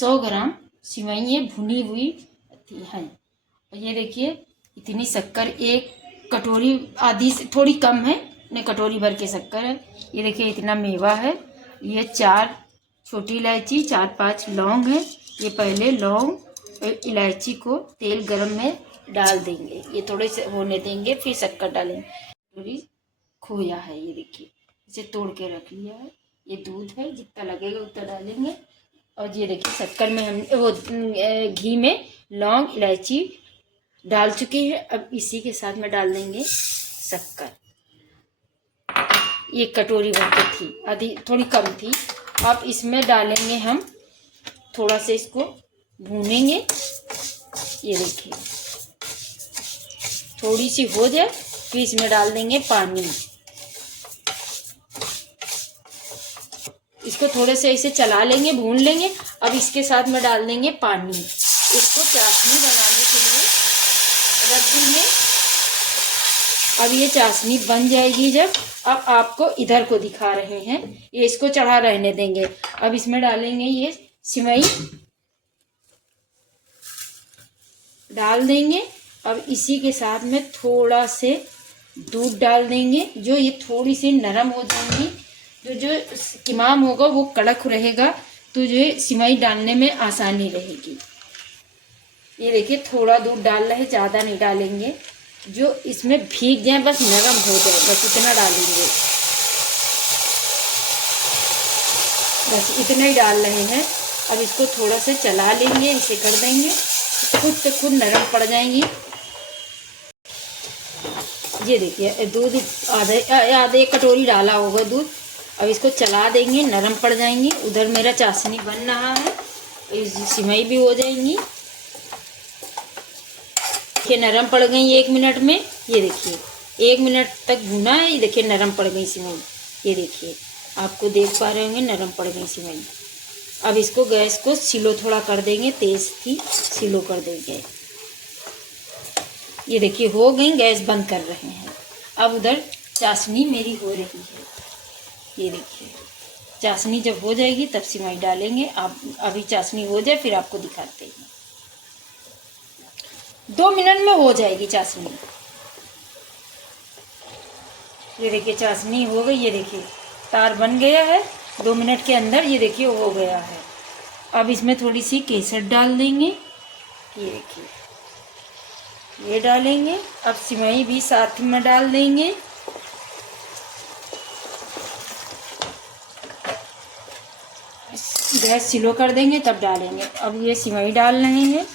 100 ग्राम सिवैयाँ भुनी हुई हैं। और ये देखिए इतनी शक्कर, एक कटोरी आधी से थोड़ी कम है, ने कटोरी भर के शक्कर है। ये देखिए इतना मेवा है। ये 4 छोटी इलायची, 4-5 लौंग है। ये पहले लौंग और इलायची को तेल गरम में डाल देंगे, ये थोड़े से होने देंगे, फिर शक्कर डालेंगे। थोड़ी खोया है, ये देखिए इसे तोड़ के रख लिया है। ये दूध है, जितना लगेगा उतना डालेंगे। और ये देखिए शक्कर में हम वो घी में लौंग इलायची डाल चुके हैं। अब इसी के साथ में डाल देंगे शक्कर। ये कटोरी भर के थी, आधी थोड़ी कम थी। अब इसमें डालेंगे हम, थोड़ा से इसको भूनेंगे। ये देखिए थोड़ी सी हो जाए फिर इसमें डाल देंगे पानी। इसको थोड़े से ऐसे चला लेंगे, भून लेंगे। अब इसके साथ में डाल देंगे पानी। इसको चाशनी बनाने के लिए रख देंगे। अब ये चाशनी बन जाएगी जब, अब आपको इधर को दिखा रहे हैं, ये इसको चढ़ा रहने देंगे। अब इसमें डालेंगे ये सिवई डाल देंगे। अब इसी के साथ में थोड़ा से दूध डाल देंगे, जो ये थोड़ी सी नरम हो जाएंगी। जो किमाम होगा वो कड़क रहेगा, तो जो सिवई डालने में आसानी रहेगी। ये देखिए थोड़ा दूध डाल रहे हैं, ज़्यादा नहीं डालेंगे, जो इसमें भीग जाए, बस नरम हो जाए, बस इतना डालेंगे। बस इतना ही डाल रहे हैं। अब इसको थोड़ा से चला लेंगे, इसे कर देंगे, खुद से खुद नरम पड़ जाएंगी। ये देखिए दूध आधे कटोरी डाला होगा दूध। अब इसको चला देंगे, नरम पड़ जाएंगी। उधर मेरा चाशनी बन रहा है, सिवई भी हो जाएंगी। ये नरम पड़ गई 1 मिनट में। ये देखिए 1 मिनट तक भुना है। ये देखिए नरम पड़ गई सिवई। ये देखिए आपको देख पा रहे होंगे, नरम पड़ गई सिवई। अब इसको गैस को स्लो थोड़ा कर देंगे, तेज थी स्लो कर देंगे। ये देखिए हो गई, गैस बंद कर रहे हैं। अब उधर चाशनी मेरी हो रही है। ये देखिए चाशनी जब हो जाएगी तब सिवई डालेंगे। आप अभी चाशनी हो जाए फिर आपको दिखाते हैं। 2 मिनट में हो जाएगी चाशनी। ये देखिए चाशनी हो गई। ये देखिए तार बन गया है 2 मिनट के अंदर। ये देखिए हो गया है। अब इसमें थोड़ी सी केसर डाल देंगे। ये देखिए ये डालेंगे। अब सिवई भी साथ में डाल देंगे। गैस स्लो कर देंगे तब डालेंगे। अब ये सिवई डाल रहे हैं।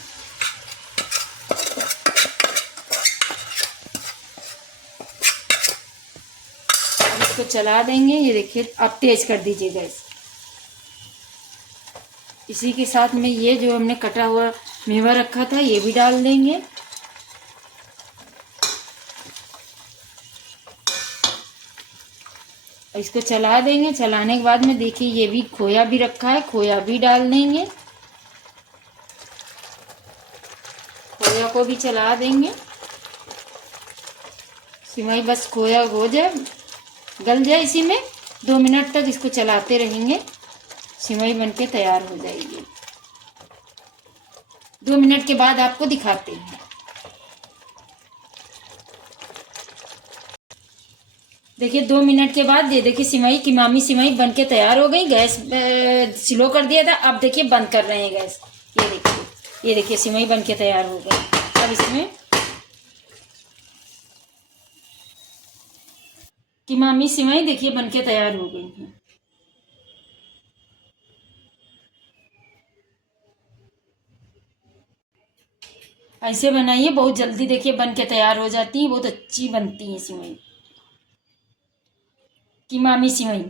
अब इसको चला देंगे। ये देखिए अब तेज कर दीजिए गैस। इसी के साथ में ये जो हमने कटा हुआ मेवा रखा था ये भी डाल देंगे। इसको चला देंगे। चलाने के बाद में देखिए ये भी खोया भी रखा है, खोया भी डाल देंगे। खोया को भी चला देंगे। सिवई बस खोया हो जाए, गल जाए, इसी में 2 मिनट तक इसको चलाते रहेंगे। सिवई बनके तैयार हो जाएगी। 2 मिनट के बाद आपको दिखाते हैं। देखिए 2 मिनट के बाद ये देखिए सिवई किमामी सिवई बनके तैयार हो गई। गैस स्लो कर दिया था, अब देखिए बंद कर रहे हैं गैस। ये देखिए सिवई बनके तैयार हो गई। अब इसमें किमामी सिवई देखिए बनके तैयार हो गई है। ऐसे बनाइए, बहुत जल्दी देखिए बनके तैयार हो जाती है, बहुत अच्छी बनती है सिवई, किमामी सिवई।